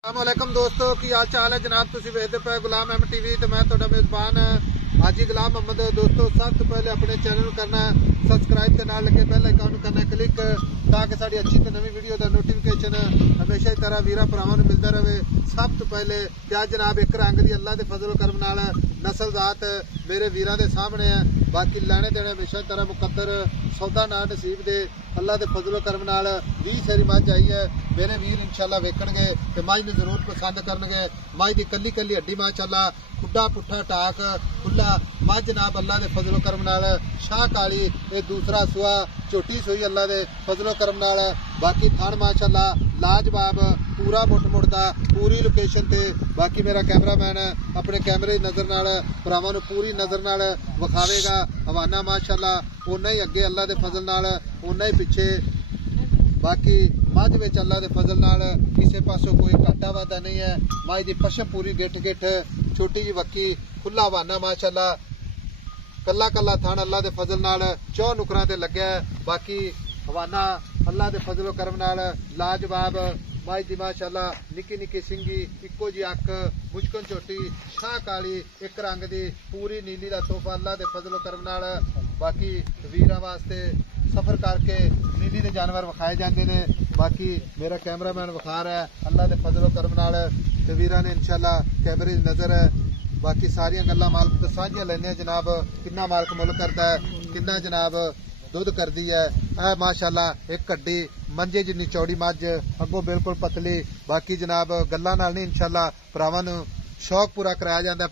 अस्सलामुअलैकुम दोस्तों की हाल चाल है जनाब तुसी वेखदे पे गुलाम अहमद टीवी ते मैं तुहाडा मेजबान हाजी गुलाम अहमद। दोस्तों सब तो पहले अपने चैनल नूं करना सबसक्राइब ते नाल लगे बेल आइकन नूं करना क्लिक ताकि साडी अच्छी ते नवी वीडियो दा नोटिफिकेशन हमेशा की तरह वीरां भरावां नूं मिलदा रहे। सब तो पहले क्या जनाब एक रंग दी अल्लाह दे फजल करम नाल नस्ल जात मेरे वीरां दे सामने है। बाकी लैने देने हमेशा तरह मुकद्दर सौदा ना नसीब दे अल्लाह दे फजल करम नाल 20 सारी मझ आई है। मेरे वीर इंशाल्लाह वेखणगे ते मझ नूं जरूर पसंद करनगे। मझ दी कल्ली कल्ली हड्डी माशाअल्लाह खुड्डा पुट्ठा टाक खुला मझ जनाब अल्लाह दे फजल करम नाल शाह काली ये दूसरा सुआ झोटी सुई अल्लाह दे फजल करम नाल। बाकी थान माशाअल्लाह लाजवाब पूरा मुठ मुड़दा पूरी लोकेशन ते। बाकी मेरा कैमरामैन अपने कैमरे की नज़र नाल भरावां नूं पूरी नज़र नाल विखावेगा। हवाना माशाअल्लाह उन्ना ही अगे अल्लाह दे फजल नाल उन्ना ही पिछे। बाकी मझ विच अल्लाह दे फजल नाल किसी पासों कोई घाटा वाधा नहीं है। मझ दी पशम पूरी गिठ गिठ छोटी जी वक्की खुला हवाना माशाअल्लाह कला कला थान अल्लाह दे फजल नाल 4 नुकरां ते लग्या है। बाकी हवाना अल्लाह दे फजल करम नाल लाजवाब मझ दी माशाअल्लाह निक्की निक्की सिंगी इक्को जी अख मुचकन झोटी शाह काली एक रंग दी पूरी नीली दा तोहफा अल्लाह दे फजल करम नाल। बाकी वीरां वास्ते सफर करके नीली दे जानवर विखाए जाते हैं। बाकी मेरा कैमरामैन विखा रहा है अल्लाह दे फजल करम नाल ते वीरां ने इंशाअल्लाह कैमरे की नज़र है। बाकी सारियां गल्लां मालक तो साझियां लैने जनाब किन्ना मालक मुल करता है किन्ना जनाब दुध करती है। ऐ माशाअल्लाह एक कड्डी मंजे जिन्नी चौड़ी मझ अगों बिल्कुल पतली। बाकी जनाब गल्लां नाल नहीं इंशाअल्लाह भरावां नूं शौक पूरा कराया जाता है।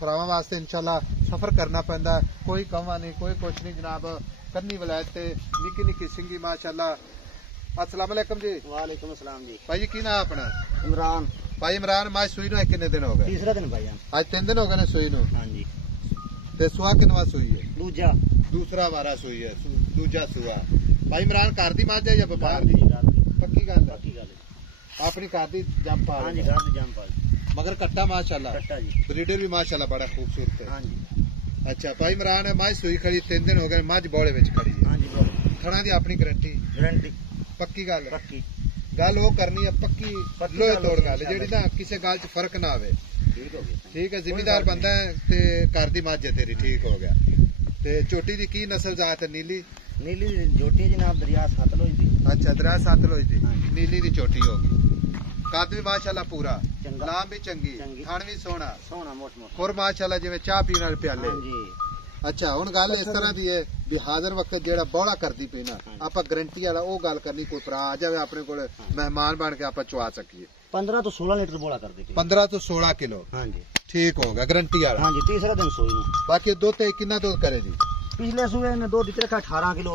भरावां वास्ते इंशाअल्लाह सफर करना पैंदा कोई कमा नहीं कोई कुछ नहीं जनाब कन्नी वलैत ते निक्की निक्की सिंगी माशाअल्लाह। अस्सलाम वालेकुम जी। वालेकुम अस्सलाम जी। भाई की ना अपना इमरान भाई इमरान मैं सुई नूं कितने दिन हो गए? तीसरा दिन भाई आज 3 दिन हो गए ने सुई नूं। हाँ जी ते सुआ किनवा सुई है? दूसरा वारा सुई है दूजा सुआ। भाई इमरान घर दी मझ है या व्यापार दी? पक्की गल अपनी घर दी जम पा? हाँ जी घर दी जम पा। मगर कट्टा माशाअल्लाह कट्टा जी ब्रीडर भी माशाअल्लाह बड़ा खूबसूरत है। हाँ जी अच्छा भाई इमरान मझ सुई खड़ी 3 दिन हो गए मझ बोले विच खड़ी है। हाँ जी बोलो थणा दी अपनी गारंटी पक्की गल पक्की गल वो करनी है पक्की लोहे तोड़ गल जेड़ी ना किसी गल च फर्क ना आवे। ठीक हो गया ठीक है जिम्मेदार बंदा है ते घर दी मझ है तेरी ठीक हो गया। ते झोटी दी की नस्ल जात है? नीली झोटी जनाब दरिया सतलुज दी। अच्छा दरिया सतलुज दी हाँ। नीली दी झोटी होगी। कद भी माशाअल्लाह पूरा चंगा। लाम भी चंगी थण भी सोहना मोट मोट और माशाअल्लाह जिवें चाह पीने वाले प्याले। हाँ जी अच्छा हुण गल इस तरह दी है भी हाजिर वक्त जेड़ा बौला करदी पई ना हाँ। आपां गारंटी वाला ओ गल करनी कोई भरा आ जावे अपने कोल मेहमान बन के आपां चवा सकीए। 15 तो 16 लीटर बोला कर दी 15 तो 16 किलो हाँ जी ठीक हो गया गारंटी वाला। हाँ जी तीसरा दिन सोई नूं। बाकी दुध ते कितना दुध करे जी? पिछले सुबह ने दो दिते 18 किलो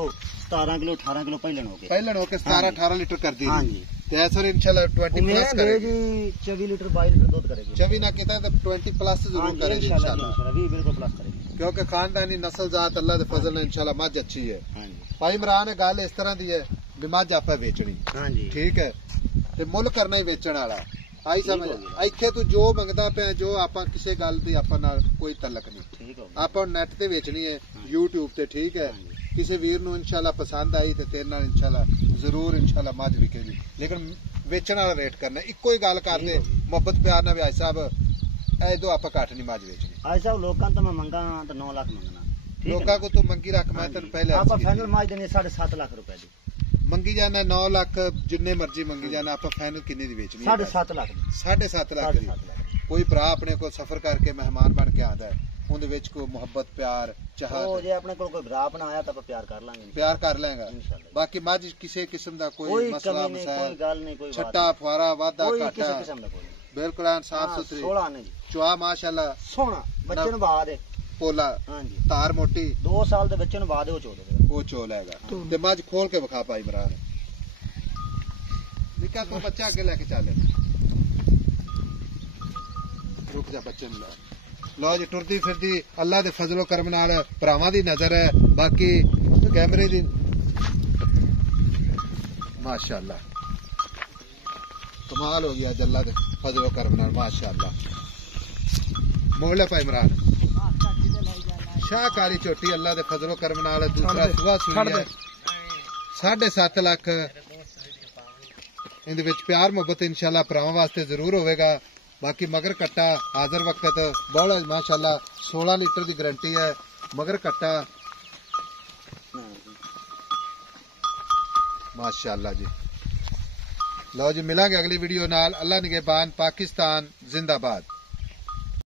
17 किलो 18 किलो पहले हो गए। पहले हो के 17 18 लीटर कर दी। हाँ जी ते ऐसा इंशाल्लाह 20 प्लस करेगी जी 24 लीटर 22 लीटर दूध करेगी। 24 ना कहता है तो 20 प्लस जरूर करेगी इंशाल्लाह 20 बिल्कुल प्लस करेगी क्योंकि खानदानी नस्ल जात अल्लाह दे फजल ने इंशाल्लाह मझ अच्छी है। हाँ जी भाई इमरान गल इस तरह दी है भी मझ आपे बेचनी हाँ जी ठीक है ते मुल करना ही बेचण वाला आई समझ इत्थे तू जो मंगदा पे जो आपां किसी गल दी आपां नाल कोई तलक नहीं। ठीक हो आपां नेट ते बेचनी है YouTube ते ठीक है किसी वीर नूं इंशाल्लाह पसंद आई ते तेरे नाल इंशाल्लाह जरूर इंशाल्लाह मझ विकेगी लेकिन वेचण वाला रेट करना इक्को ही गल कर दे मोहब्बत प्यार नाल भाई साहब ऐदो आपां घट नहीं मझ बेचनी। भाई साहब लोकां तो मैं मंगा तो 9 लाख मंगना लोकां को तू मंगी रख मैं तेन पहले आप फाइनल माज देने 7.5 लाख रुपए दी मंगी जाना 9 लाख जिन्ने मर्जी मंगी जाना आप फाइनल किन्नी दी बेचनी? 7.5 लाख 7.5 लाख दी। कोई भरा अपने को सफर करके मेहमान बन के आंदा है उहदे विच कोई मोहब्बत प्यार चाहत जे अपने को कोई भरा अपना आया तो प्यार कर लांगे प्यार कर लेगा। बाकी मझ किसी किस्म दा कोई मसला मसाइल कोई गल नहीं कोई छट्टा फुआरा वादा कोई घाटा किसी किस्म दा कोई बिल्कुल साफ सुथरी 16 ने जी चुआ माशाअल्लाह सोना बच्चे नु बाद है पोला हां जी तार मोटी 2 साल दे बच्चे नु बाद है वो चो लेगा ते मझ खोल के विखा पाई इमरान निका तू बच्चा आगे लेके चल रुक जा बच्चे नु लो जी टुरदी फिरदी अल्लाह दे फजलो करम नाल भरावां दी नजर है। बाकी कैमरे दी माशाअल्लाह कमाल हो गया अल्लाह दे फजलो करम नाल माशाअल्लाह। मोल है भाई इमरान शाह काली चोटी अल्लाह दे फजलो करम नाल दूसरा सुबह सुई है 7.5 लाख ਇਹਦੇ ਵਿੱਚ ਪਿਆਰ ਮੁਹੱਬਤ ਇਨਸ਼ਾਅੱਲਾ ਭਰਾਵਾਂ ਵਾਸਤੇ ਜ਼ਰੂਰ ਹੋਵੇਗਾ। ਬਾਕੀ ਮਗਰ ਕੱਟਾ ਹਾਜ਼ਰ ਵਕਤ ਬੋਲਾ ਮਾਸ਼ਾਅੱਲਾ 16 ਲੀਟਰ ਦੀ ਗਾਰੰਟੀ ਹੈ ਮਗਰ ਕੱਟਾ माशाअल्लाह जी। लो जी मिलांगे अगली वीडियो नाल। अल्लाह निगहबान। पाकिस्तान जिंदाबाद।